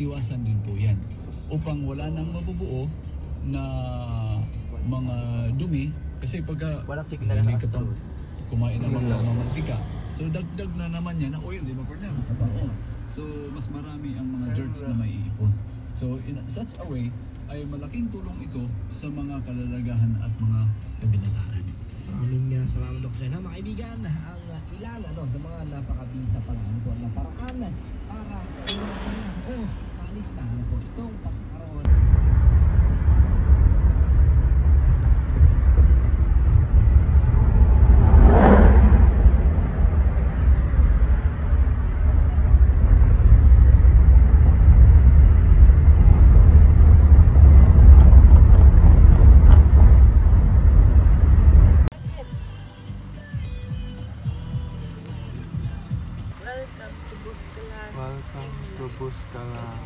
tiwasan din po yan. Upang wala nang mabubuo na mga dumi. Kasi pagka walang signal na kumain ng mga mantika, so dagdag na naman yan na oil, di ba partner? So mas marami ang mga germs na may iipon. So in such a way, ay malaking tulong ito sa mga kalalagahan at mga kabinataan. Maraming salamat ako sa inyo mga kaibigan. Ang ilan sa mga napakabisa pala na paraan para maalis na itong pagkakaroon. Welcome to Buscalan.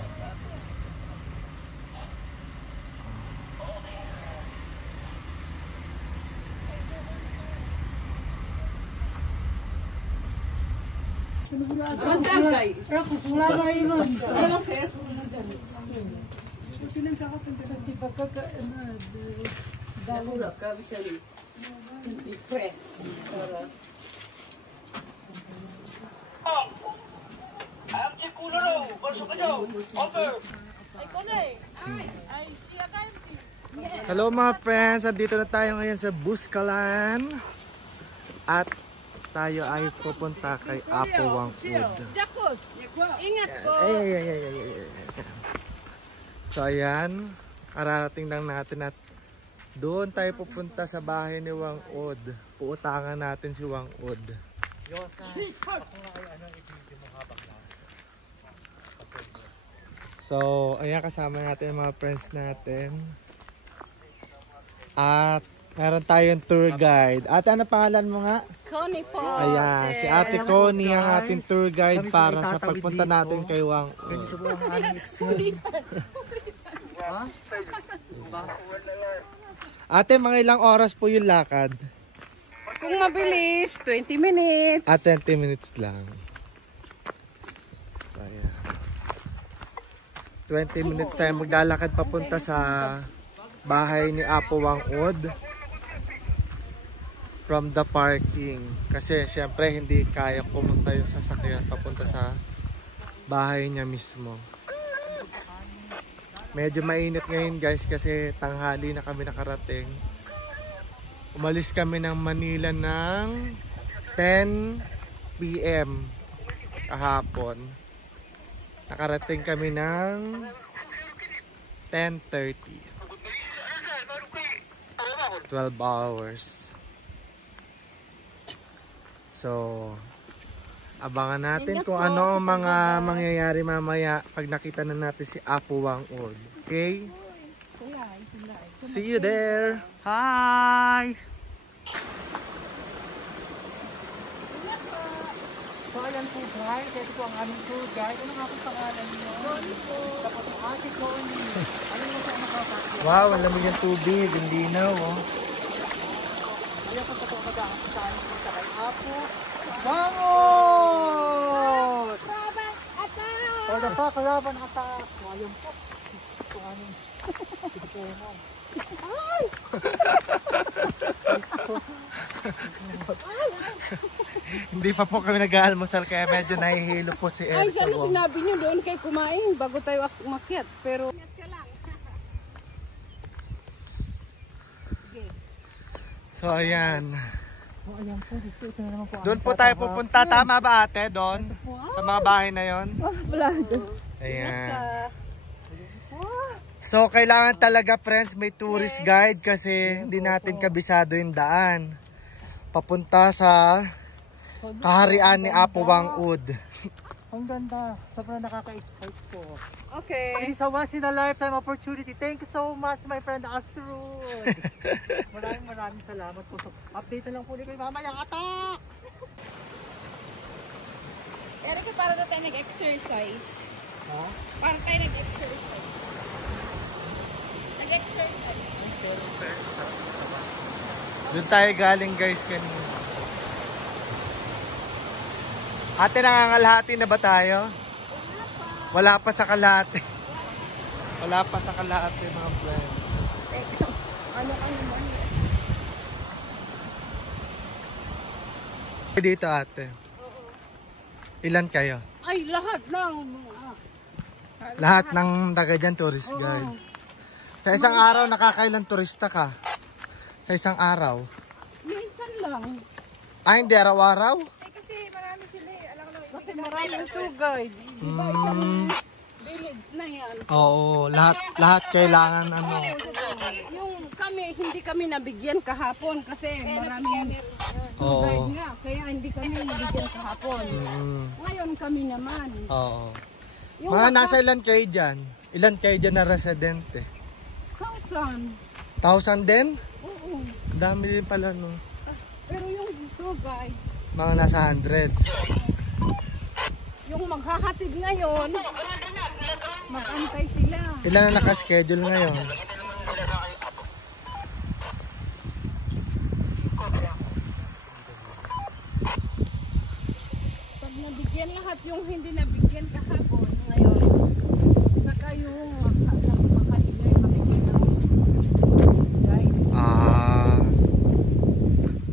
Hello mga friends, andito na tayo ngayon sa Buscalan at tayo ay pupunta kay Apo Wang Food. Ingat po! So ayan, kararating lang natin at doon tayo pupunta sa bahay ni Wang Od. Puutangan natin si Wang Od. So ayan, kasama natin mga friends natin. At meron tayong tour guide. Ate, ano pangalan mo nga? Connie po. Ayan, si Ate Connie ang ating tour guide para sa pagpunta natin kay Wang Od. Ganito po ang aming experience. Ate, mga ilang oras po yung lakad? Kung mabilis, 20 minutes. At 20 minutes lang. So, ayan. 20 minutes tayo maglalakad papunta sa bahay ni Apo Wang Od from the parking. Kasi syempre hindi kaya pumunta yung sasakyan papunta sa bahay niya mismo. Medyo mainit ngayon guys kasi tanghali na kami nakarating. Umalis kami ng Manila ng 10 PM kahapon. Nakarating kami ng 10:30. 12 hours. So, abangan natin kung ano ang mga mangyayari mamaya pag nakita na natin si Apo Wang Od. Okay? See you there! Hi! So, ayan po guys. Ito po ang aming tour guide. Ano nga po pangalan niyo? Connie po. Tapos ang Ate Connie. Ano mo siya makapagyan? Wow, ang lamig yung tubig. Hindi na, oh. Ayan po sa po mag-aasahan po sa kay Apo Wang Od! Kalaban attack! O, dapat kalaban attack. Ayun po. Ito anong pinipuna. Ay! Hindi pa po kami nag-aalmusal kaya medyo nahihilo po si Elsa. Ay, sana sinabi niyo doon kayo kumain bago tayo umakyat. Pero so ayan. Doon po tayo pupunta. Tama ba ate? Doon? Sa mga bahay na yon? Ayan. So kailangan talaga friends may tourist guide kasi hindi natin kabisado yung daan. Papunta sa kaharian ni Apo Wang Od. Ang ganda. Sobrang nakaka-excite po. okay. It's a once in a lifetime opportunity. Thank you so much my friend Astrud. Maraming salamat po. So, update na lang po ulit kayo mamaya. Atak! Pero para na tayo nag-exercise. Ha? Para tayo nag-exercise. Nag-exercise. Doon tayo galing guys kanina. Ate, nangangalhati na ba tayo? Wala pa. Wala pa sa kalahati. Wala pa sa kalahati mga friend. Ano ka naman? Dito ate. Ilan kayo? Ay, lahat ng... Lahat ng taga dyan, tourist guide. Sa isang araw, nakakailan turista ka? Sa isang araw? Minsan lang. Ah, hindi araw-araw? Kasi marami sila eh. Alam ko kasi marami tour guide. Diba isang village na yan. Oo, lahat kailangan ano. Yung kami, hindi kami nabigyan kahapon kasi maraming Oo. tour guide nga. Kaya hindi kami nabigyan kahapon. Ngayon kami naman. Oo. Yung Mga nasa ilan kayo dyan? Ilan kayo dyan na residente? 1,000. 1,000 din? Oo. Dami din pala no. Pero yung tour guide, Mga nasa hundreds. yung maghahatid ngayon, mag-antay sila. Ilan na nakaschedule ngayon? Pag nabigyan lahat yung hindi nabigyan kahapon ngayon, saka yung makahigay mabigyan ng guide. Ah,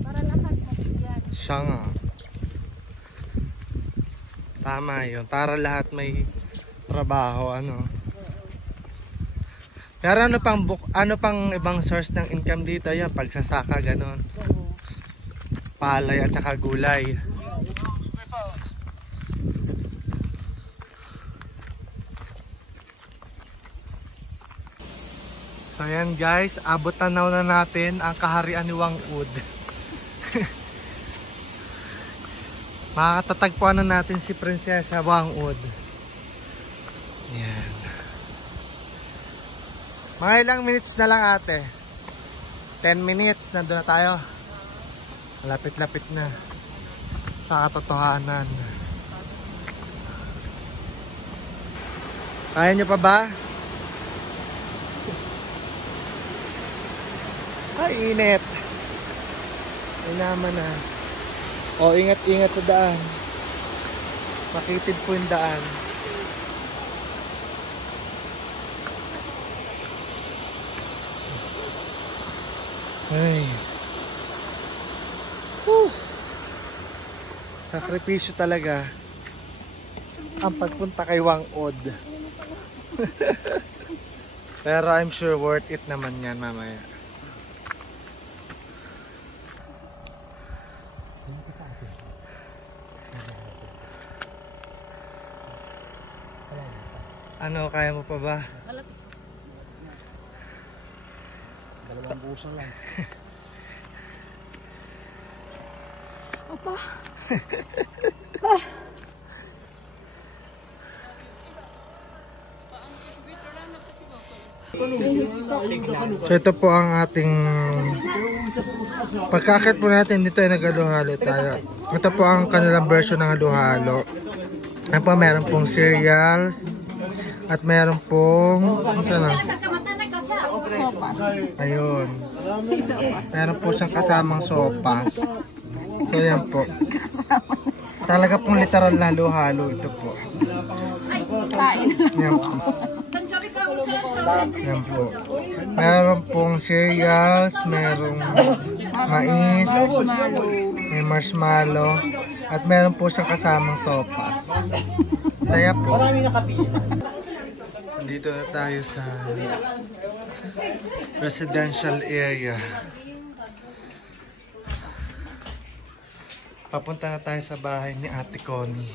Para lahat mabigyan. siya nga. Tama yun. Para lahat may trabaho, ano. Pero ano pang ibang source ng income dito? Yan, pagsasaka, ganon. Palay at saka gulay. So yan guys, abot tanaw na natin ang kaharian ni Wangud. Makakatatagpuan na natin si Prinsesa Wangud. Yan. Mga ilang minutes na lang ate. 10 minutes, nandun na tayo. Malapit-lapit na sa katotohanan. Kaya nyo pa ba? Ay, init. Ay naman na. O, ingat-ingat sa daan. Makitid po yung daan. Ay. Whew. Sakripisyo talaga ang pagpunta kay Wangud. Pero I'm sure worth it naman yan mamaya. Ano, kaya mo pa ba? Dalawang buso lang. Opa. So ito po ang ating pagkakit po natin dito ay nag-halo-halo tayo. Ito po ang kanilang version ng halo-halo. Ano po, meron pong cereals at meron pong sana? Ayun. Meron po siyang kasamang sopas. So yan po. Talaga pong literal na halo-halo ito po. Yan po. Yan po. Meron pong cereals, merong mais, may marshmallow, at meron po siyang kasamang sopas. Saya po. Dito na tayo sa residential area. Papunta na tayo sa bahay ni Ate Connie.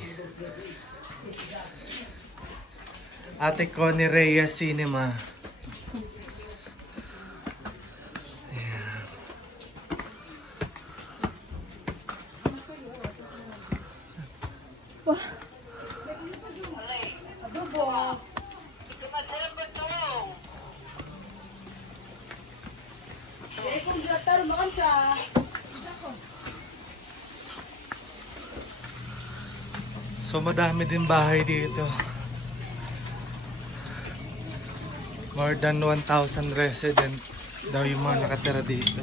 Ate Connie Reyes Cinema. Ayan. So madami din bahay dito. More than 1,000 residents daw yung mga nakatira dito.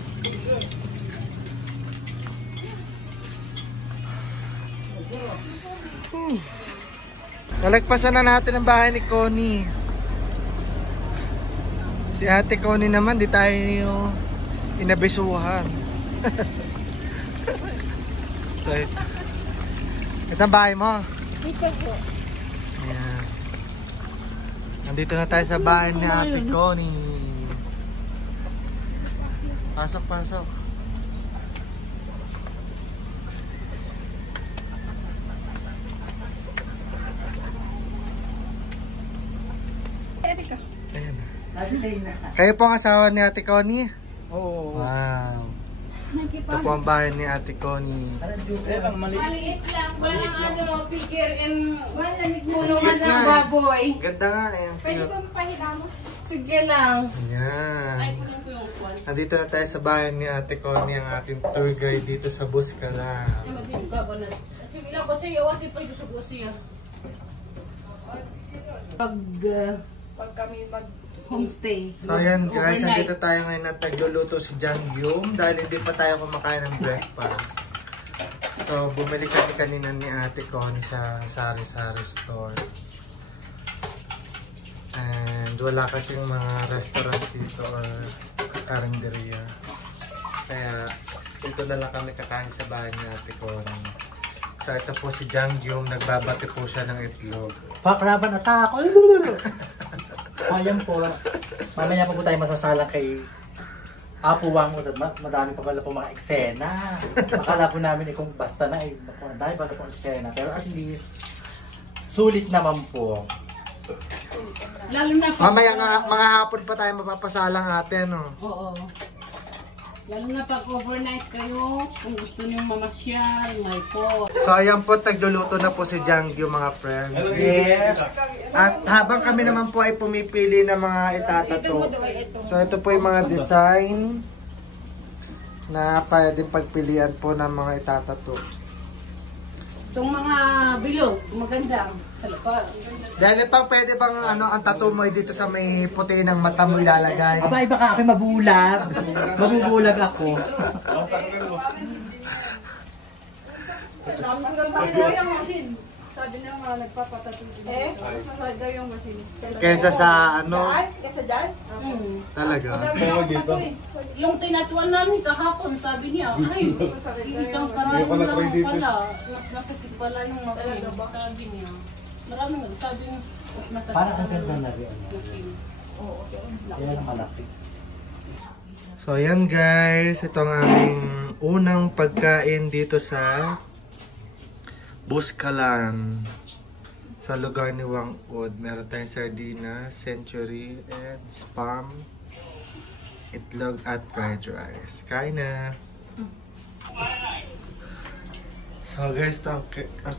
Nalagpasan na natin ang bahay ni Connie. Si Ate Connie naman, di tayo inabisuhan. So, ito ang bahay mo. Dito po. Ayan. Nandito na tayo sa bahay ni Ate Connie. Pasok, pasok. Ayan. Kayo po ang asawa ni Ate Connie? Oo. Wow. Ito po ang bahay ni Ate Connie. Maliit lang. Walang figure and kulungan ng baboy. Ganda nga eh. Pwede ba mapahilamos? Sige lang. Ayan. Ay, kunin ko yung kwan. Nandito na tayo sa bahay ni Ate Connie, ang ating tour guide dito sa Buscalan. Ay, madilim ka ba na? At yung ilang ko sa'yo, at yung pag-gusto siya. Pag kami mag-homestay. So ayan guys, Overnight. nandito tayo ngayon at nagluluto si Jangyum dahil hindi pa tayo kumakain ng breakfast. So bumili kami kanina ni Ate Connie sa sari-sari store. And wala kasing mga restaurant dito or karinderya. Kaya dito na lang kami kakain sa bahay ni Ate Connie. So ito po si Jangyum, nagbabati po siya ng itlog. Pakraban at ako. Ayan po. Mamaya pa po tayo masasala kay Apo Wang. Madami pa pala po mga eksena. Akala po namin kung basta na ay dahil pa po eksena. Pero at least sulit naman po. Lalo na pag... Mamaya nga, mga hapon pa tayo mapapasalang ate, no? Oo. Lalo na pag overnight kayo, kung gusto niyo mamasyal, may po. So ayan po, tagluluto na po si Janggyu mga friends. Yes. At habang kami naman po ay pumipili ng mga itatato. So ito po yung mga design na pwedeng pagpilian po ng mga itatato. Itong mga bilog, maganda. Dahil pang pwede bang ano, ang tattoo mo dito sa may puti ng mata mo ilalagay. Aba, iba ka ako'y mabulag. Mabubulag ako. Sabi ng mga nagpapatato. Mas mahal daw yung machine. Kesa sa ano, Kesa dyan? talaga. Yung tinatuan namin kahapon, sabi niya, ay, isang karayong lang pala. Mas masakit pala yung machine. Sabi niya. Maraming nagsabi mas masakit. Parang ang ganda na rin. Machine. Oo. Yan ang malaki. So ayan guys, ito ang aming unang pagkain dito sa Buscalan. Sa lugar ni Wangud, meron tayong sardina, century, and spam, itlog at fried rice. Kain na! So guys, ang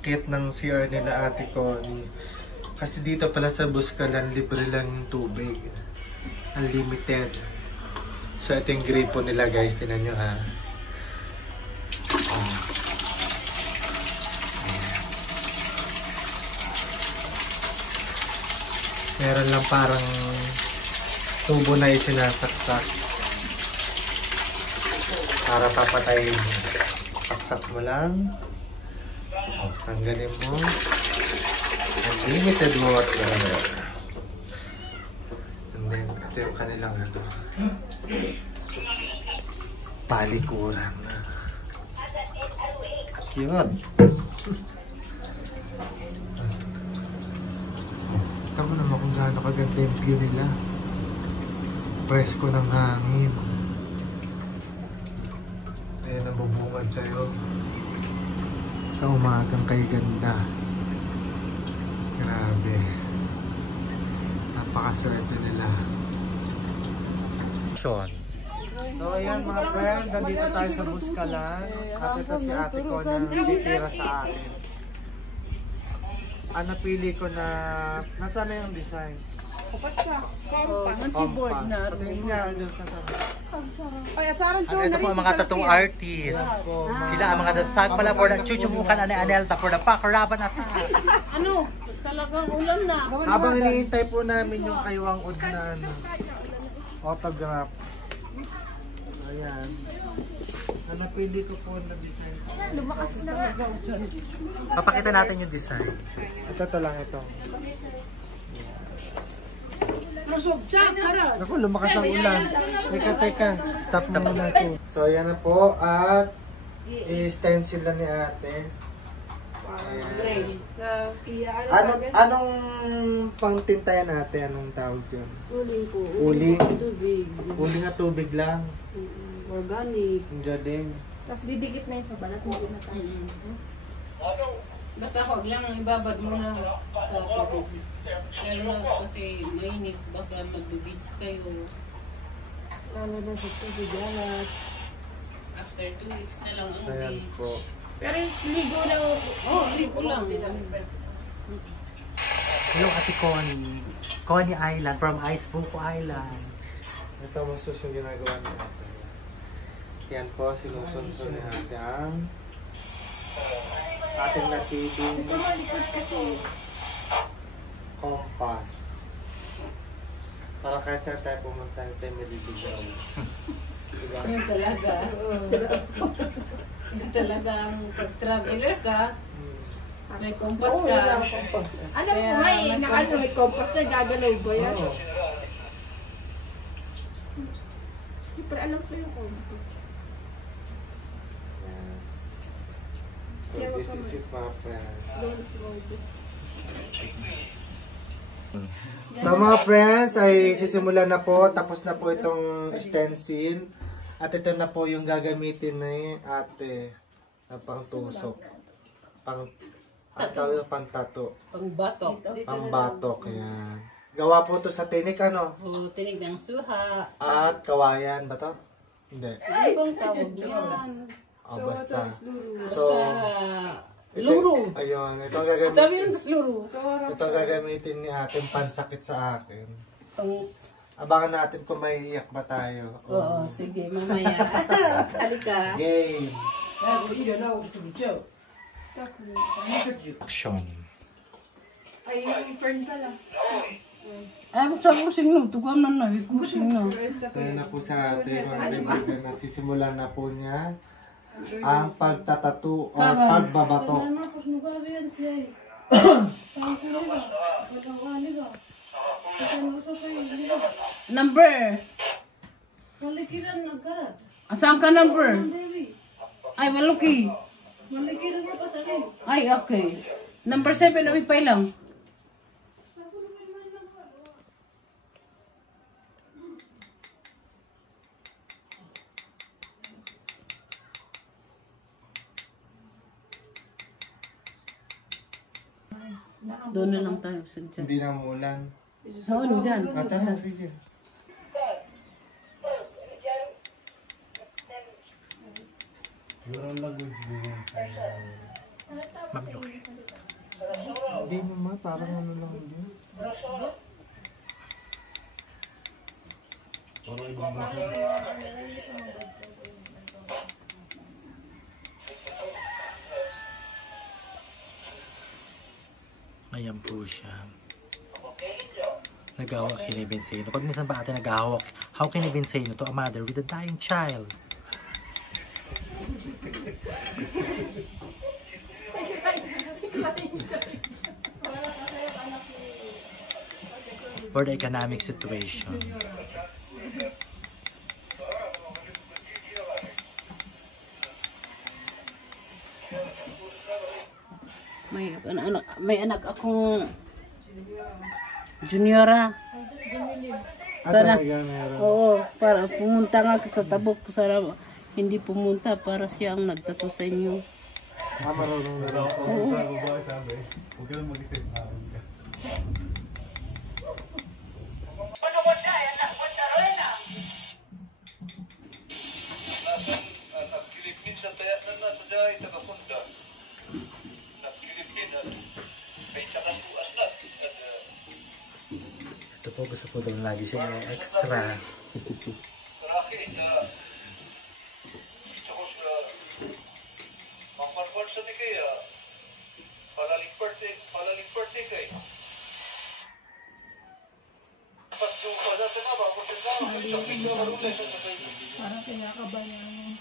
cute ng CR nila Ate Connie. Kasi dito pala sa Buscalan, libre lang yung tubig. Unlimited. So ito yung gripo nila guys, tinan nyo ha. Meron lang parang tubo na isinasaksak para papatayin mo. Saksak mo lang. Tanggalin mo. Unlimited water. And then, ito yung kanilang ano, palikuran. Cute. Kita mo naman kung gaano kaganda yung view nila. Presko ng hangin. Ayan ang bubungad sa'yo. Sa umagang kay ganda. Grabe. Napakaswerte nila. So ayan mga friends, nandito tayo sa Buscalan. At ito si Ate ko na titira sa akin. Ang napili ko na, nasaan na yung design? Board na. Patingin niya doon sa sabi. Ito po ang mga tattoo artist. Sila ang mga tag pala for the chuchumukan ane-anelta for the pakraban at Ano? Talagang ulam na. Habang iniintay po namin yung kay Wangud na ano, autograph. Ayan. Ang napili ko po na design. Papakita natin yung design. Ito lang ito. Naku, lumakas ang ulan. Teka. Stop na muna. So, yan na po. At i-stencil lang ni ate. Gray. Anong pangtintayan natin? Anong tawag yun? Uling po. Uling? Tubig. Uling at tubig lang. Organic. Ang galing. Tapos didikit na yun sa balat, hindi na tayo. Basta huwag lang ibabad mo na sa tubig. Kaya na kasi mainit, baka mag-beach kayo. Lalo na sa tubig, lalat. After 2 weeks na lang ang Ayan beach. po. Pero ligo na, Ligo lang. Hello, Ate Connie. Connie Island from Icebook Island. Ito masus yung ginagawa ni ate. Yan po, sinusunod ni ate ang ating natibing ito malikod kasi. compass. Para kahit saan tayo pumunta, hindi tayo maliligaw. Diba? Yun talaga. Yun talaga ang pag-traveler ka, may compass Oo, ka. wala akong compass. Alam mo Kaya nga eh, na ano, may compass na gagalaw ba yan? Oo. Pero alam ko yung compass. Yan. So this is it, mga friends. Don't road. So mga friends, ay sisimulan na po. Tapos na po itong stencil. At ito na po yung gagamitin ni ate na pang tusok. Pang tato. Pang-batok. Pang batok. Yan. Gawa po to sa tinik ano? O, tinig ng suha. At kawayan ba to? Hindi. Ano bang tawag yan? Oh, basta. Basta, So, luro. Ayun. Ito ang Sabi gagamitin. yun sa luro. Ito ang gagamitin ni ating pansakit sa akin. Pang... Abangan natin kung may iyak ba tayo. Oo, sige, mamaya. Halika. Game. Action. Ay, yung fern pala. Ay, sa kusing na. Tugan na na. Kusing na. So yun na po sa ating mga kaibigan at sisimulan na po niya ang pagtatatu o pagbabato. Number. At saan ka number? Ay, maluki. Ay, okay. Number 7, awipay lang. Doon na lang tayo sa dyan. Hindi na umulan. Doon, dyan. Tara, sige. Hindi naman, parang ano lang din. Ayan po siya. Nagahawak kay Vinceno. Pag minsan ba ate nagahawak, how can Vinceno to a mother with a dying child? For the economic situation. May anak akong juniora. Sana, talaga meron. oo, para pumunta nga sa tabok. Sana hindi pumunta para siya ang nagtato sa inyo. Marunong na rin. Oo. Ito po gusto po daw lagi siya extra. Parang kinakabahan niya.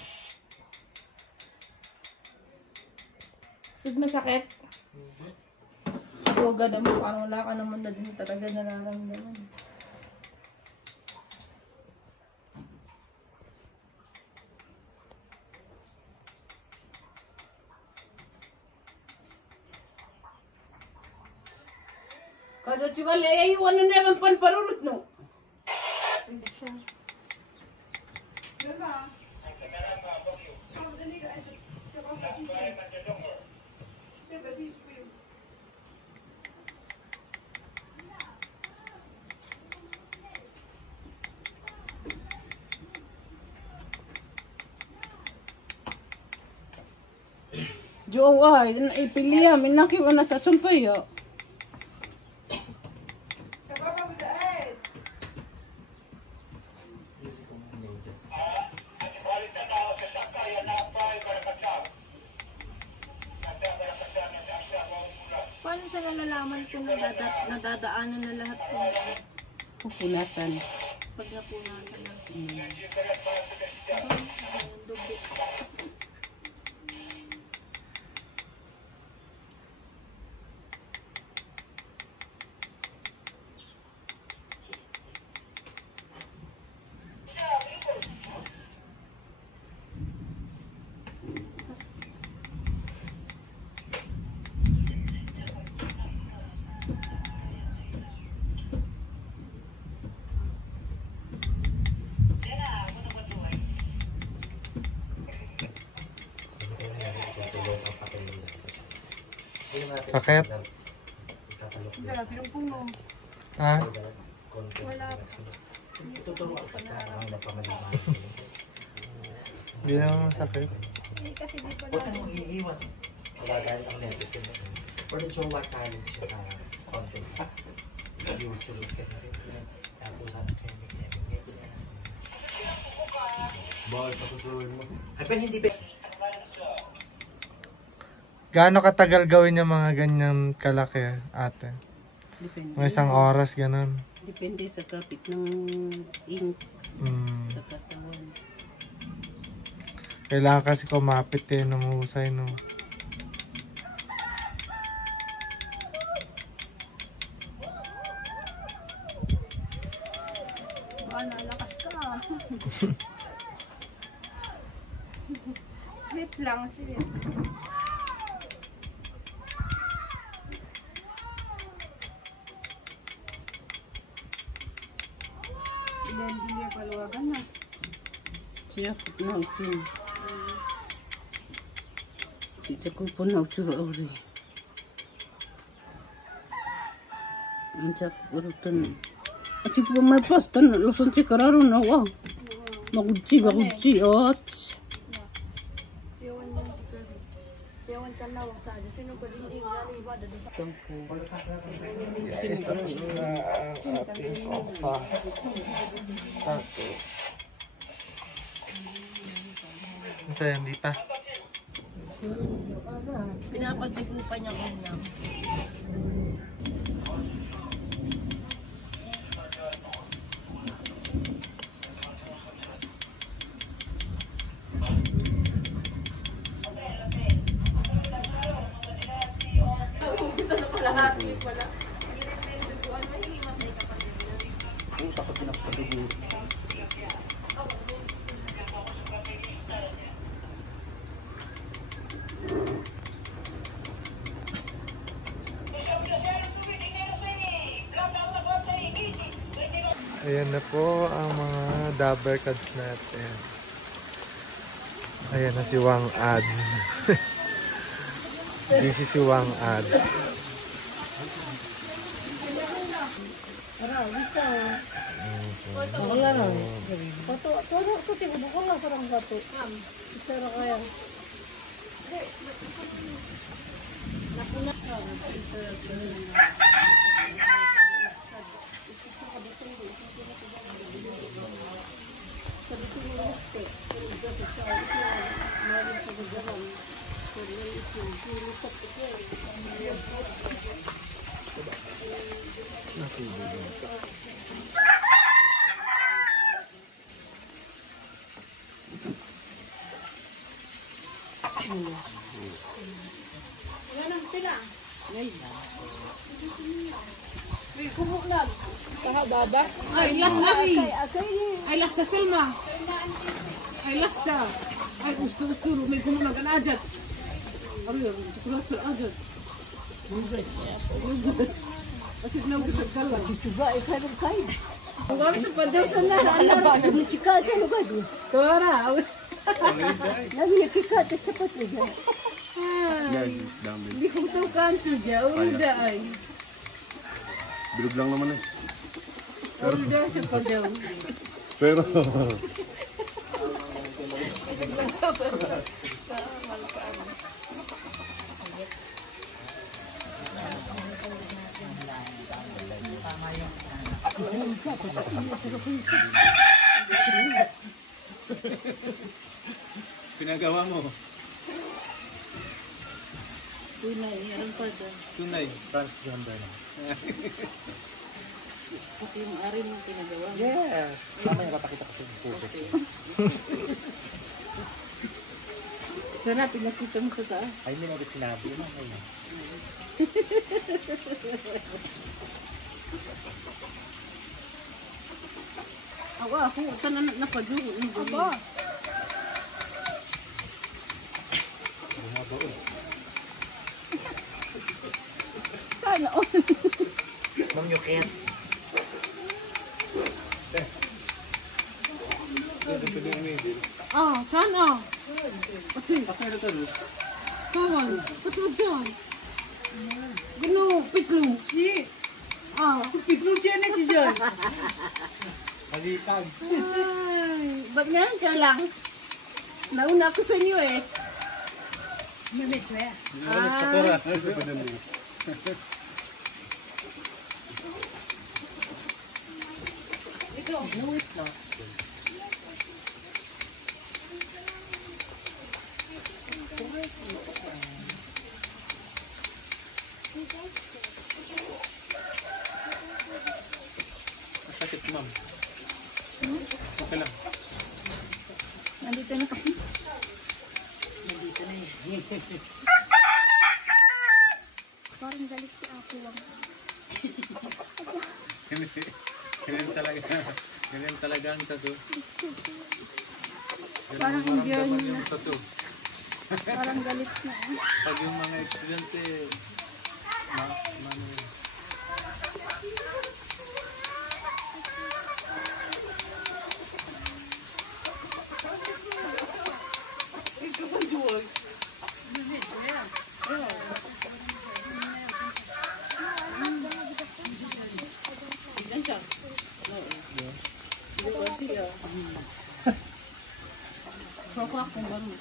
Sid, masakit? Huwag na mo, parang wala ka naman na din talaga nararamdaman. Kada chibali ay iwan na naman panparulot no. Jo ay ipilihan minaki man na tachumpay yo. Paano siya nalalaman kung nadadaanan na lahat po? Pupunasan. Pag napunasan na. Dugo. Sakit? Ha? Wala. Hindi naman masakit. Hindi kasi di pa Huwag kang iiwas. Magagalit ang netizen. For the Jowa challenge siya sa content. YouTube ka na rin. Tapos sa bawal pa susuruin mo. Ay, pero hindi ba? Gaano katagal gawin yung mga ganyan kalaki, ate? Depende. Mga isang oras, ganun. Depende sa kapit ng ink sa katawan. Kailangan kasi kumapit eh, nung husay, no? nalakas ka. Sweet lang, sweet. Hindi niya paluwagan na. Siya po na ucho. Siya ko po na ucho auri. Ancha urutan. Achi po may pasta na lusan si kararo na wa. Magudji. Ot. Yawan ka na wag sa sino ko din ingali ba dito sa Tampo. Yes, tapos na ang ating opas. Tato. Masaya, hindi pa. Pinapagtigupan niya ulam. Takot din ako sa dugo. Ayan na po ang mga dabber cards natin. Ayan na si Wang Ads. This is si Wang Ads. Wala na. Turo ko tibo ko lang sarang bato. Pero kaya. baba. Ay, last Abi. Ay, last na Selma. Ay, last na. Ay, gusto. May kumulang ka na ajat. Ari, chocolate sa ajat. Nugas. Asit na ugas at kala. Chuba, ikaw ng kain. Ang gawin sa padaw sa na. Ang chika ka lugad. Tora. Lagi na kika at sapat niya. Hindi ko ito kanto dyan. Uruda ay. Bilog lang naman eh. Uruda sa padaw. Pero... Pinagawa mo. Tunay, meron pa doon. Tunay. Transgender na. Pati yung ari mo pinagawa. Yes! Mamaya papakita ko sa puso. Sana pinakita mo sa taas. Ay, hindi mo agad sinabi. Ano ngayon? Ako, tanan napaduro. Aba. Sana all. Ma'am Yuket. Sana. Pati. Kawan, katulad dyan. Gano, pitlo. Pitlo dyan na si John. Balikan. Ay, ba't ngayon ka lang? Nauna ako sa inyo eh. Mamit ya. Sakit, ma'am. Okay lang. Nandito na kami. Parang galit si Apo Wang. Ganyan talaga ang tattoo. Parang enjoy Maramdaman na. yung tattoo. Parang galit na. Pag yung mga estudyante, mano yun. Krokwak kung baru.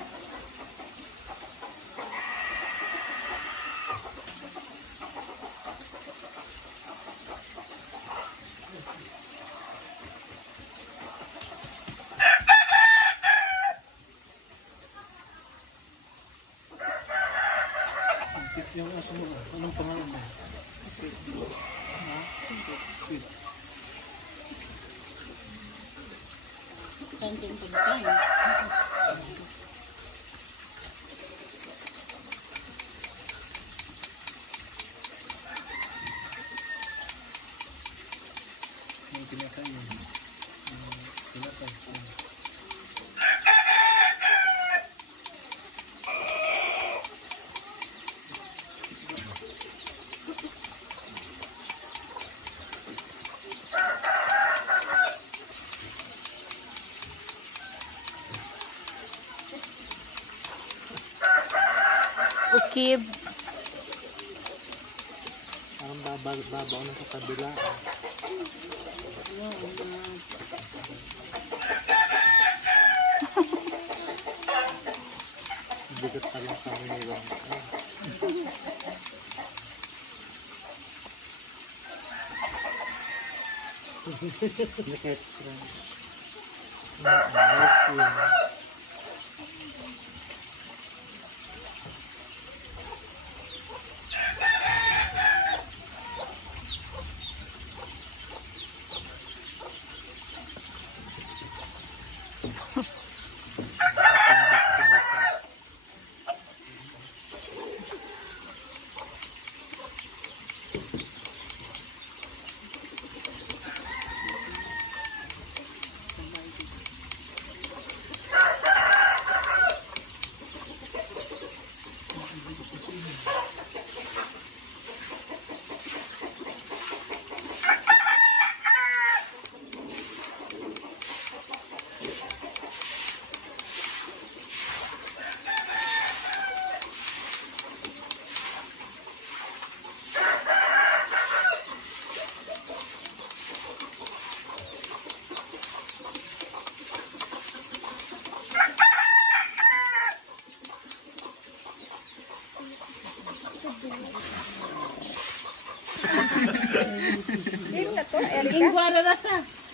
Yung aso mo, anong pangalan mo? Sweet. Sweet. Kanto yung pagkain. Yung kinakain yun. Kinakain. Okay. Parang babaw na sa kabila. Bigat pala kami ngayon. Extra.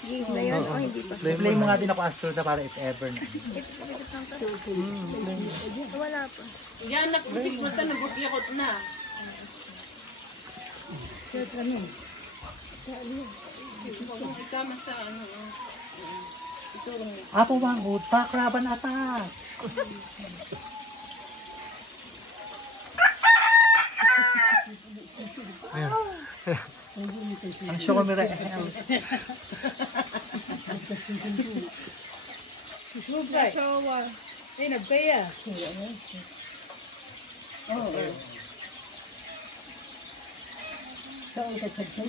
Ngayon, oh, hindi pa. Play mo nga din ako Astrolta para if ever na. Wala pa. Yan, nakusik mata na bukyakot na. Ikama sa ano. Ito lang. Apo Wangud, pakraban atak! Ang show kami rin.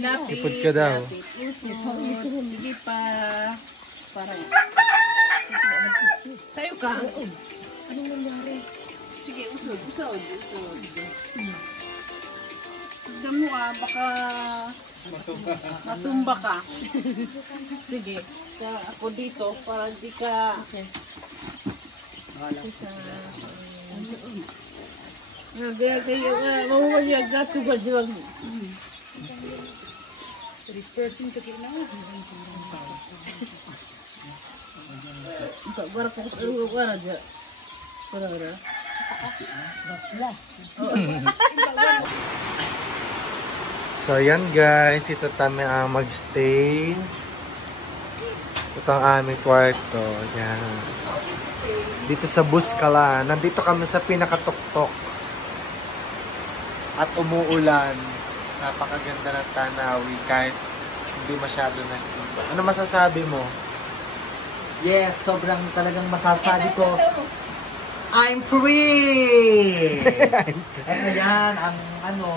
Lapit. Ipod ka daw. Usod. Sige pa. Parang. Tayo ka. Anong nangyari? Sige, usod. Tignan mo baka matumba ka. Sige. Ako dito para di ka... So yan guys, ito kami ang magstay. Ito ang aming kwarto. Yan. Dito sa Buscala. Nandito kami sa pinakatuktok. At umuulan. Napakaganda ng tanawi kahit hindi masyado na. Ano masasabi mo? Yes, sobrang talagang masasabi ko. I'm free! Ito yan, ang ano...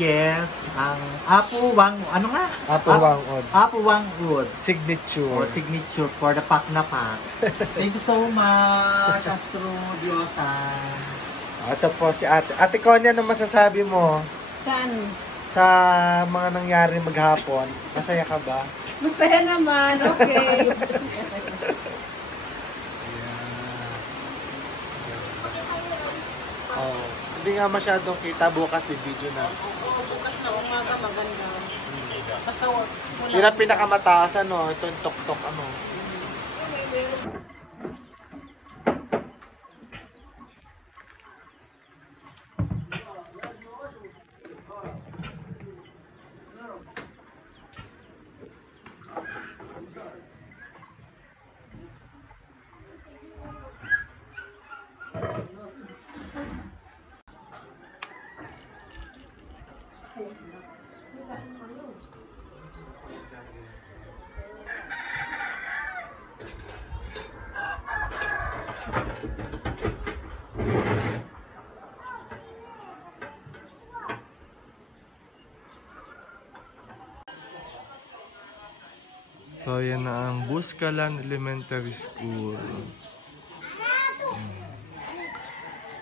Yes, ang Apo Wangud. Ano nga? Apo Wangud. Apo Wangud. Signature. Or signature for the pack na pack. Thank you so much, Astro Diosa. Ito po si Ate. Ate Konya, ano masasabi mo Saan? sa mga nangyari maghapon? Masaya ka ba? Masaya naman, okay. Oh, hindi nga masyadong kita bukas di video na. Bukas na umaga maganda. Basta wala. Yun ang pinakamataas ano, ito yung tok-tok ano. So, yan na ang Buscalan Elementary School.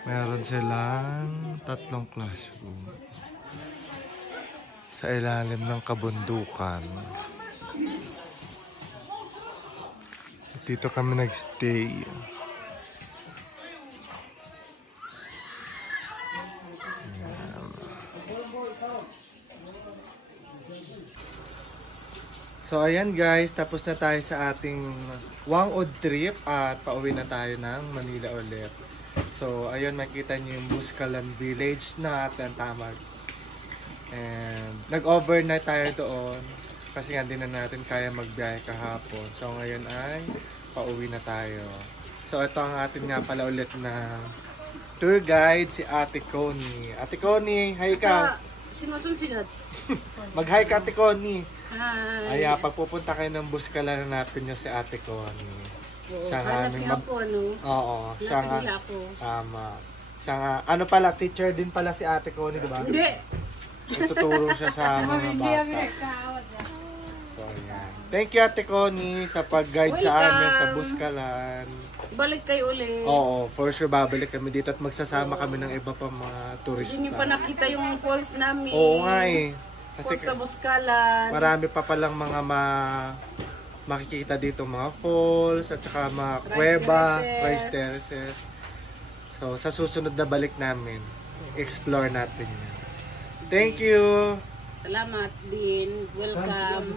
Meron silang 3 classroom sa ilalim ng kabundukan. Dito kami nagstay. So ayan guys, tapos na tayo sa ating Wangud trip at pauwi na tayo ng Manila ulit. So ayun, makita nyo yung Buscalan Village na Tamag. And nag-overnight tayo doon kasi nga din na natin kaya magbiyahe kahapon. So ngayon ay pauwi na tayo. So ito ang ating nga pala ulit na tour guide, si Ate Connie. Ate Connie, hi ka! Sinusunod. Mag-hi ka Ate Connie. Hi. Ay, pagpupunta kayo ng Buscalan, hanapin nyo si Ate Connie. Siya nga aming ako, no? Oo, siya nga. ako. Tama. Siya nga, ano pala, teacher din pala si Ate Connie, di ba? Hindi. Tuturo siya sa mga bata. So, yan. Thank you Ate Connie sa pag-guide sa amin sa Buscalan. Balik kayo ulit. Oo, for sure babalik kami dito at magsasama kami ng iba pa mga turista. Hindi pa nakita yung falls namin. Oo nga eh. Kasi Falls sa Buscalan. marami pa palang mga makikita dito, mga falls at saka mga kuweba, rice terraces. So sa susunod na balik namin, explore natin yan. Thank you! Salamat din. Welcome.